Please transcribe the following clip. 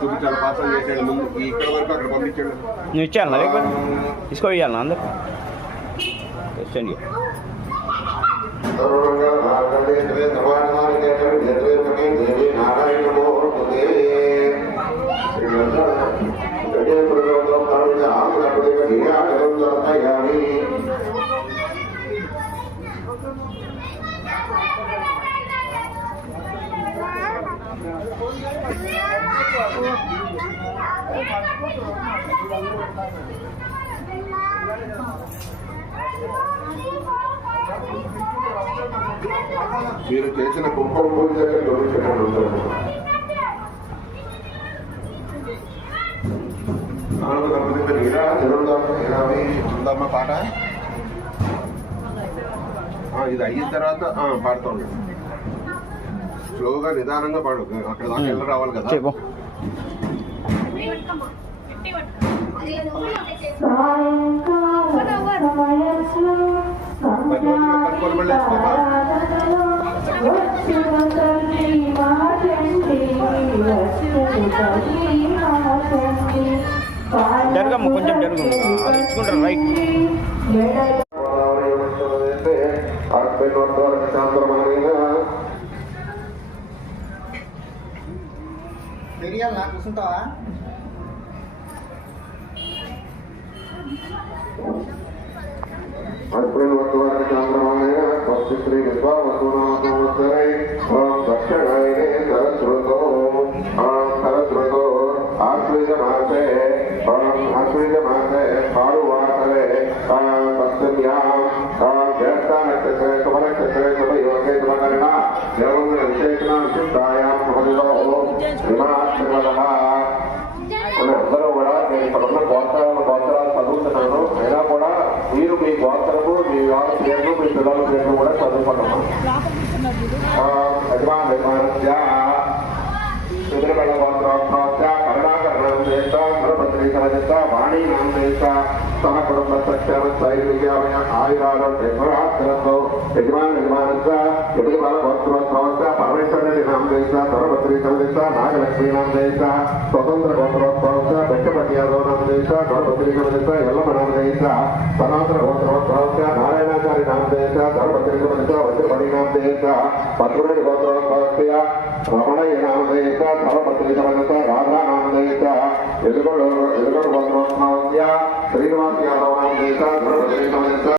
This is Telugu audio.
చూపించాలి పార్సల్ చేసాడు ముందు ఇక్కడ వరకు అక్కడ పంపించాడు. నువ్వు ఇచ్చాను లేకపోతే తీసుకో ఇవ్వాలి అందరు తెచ్చండి. మీరు చేసిన కుంకుమ పూజ ఉందమ్మా పాట. ఇది అయిన తర్వాత పాడుతూ ఉండండి. స్లోగా నిదానంగా పాడు. అక్కడ దాకా వెళ్ళి రావాలి కదా. జరగమ్మ కొంచెం జరుగు అది ఇచ్చుకుంటారు రైట్. తెలియాలి కూర్చుంటావా? అందరూ కూడా నేను ఇక్కడ ఉన్న గోత్రాలు చదువుతున్నాను. అయినా కూడా మీరు మీ గోత్రము మీ వాళ్ళ పేర్లు మీ పిల్లల పేర్లు కూడా చదువుకున్నాము. ఎదురుగల గోత్రోత్సవ కరుణాకరణం చేత గణపతి సమజత వాణి నామ చేత సహ కుటుంబ సత్యాన స్థైర్యాయ ఆయురాలో యజమానంతో ఎదురుగల గోత్రోత్సవ పరమేశ్వరుడి నామ చేత సర్వపత్రి సమజత నాగలక్ష్మీ నామ చేత స్వతంత్ర గోత్రోత్సవ వెంకపతి యాదవ్ నామ చేత గణపతి సమజత ఎల్లమ్మ నామ చేత సనాతన గోత్రోత్సవ నారాయణాచారి నామ చేత సర్వపత్రి సమజత వజ్రపడి నామ చేత పద్మరెడ్డి గోత్రోత్సవ రమణయ్య నామ చేత సర్వపత్రి సమజత రాధా నామ చేత ఎదుగుడు గోత్రోత్సవ శ్రీనివాస్ యాదవ్ నామ చేత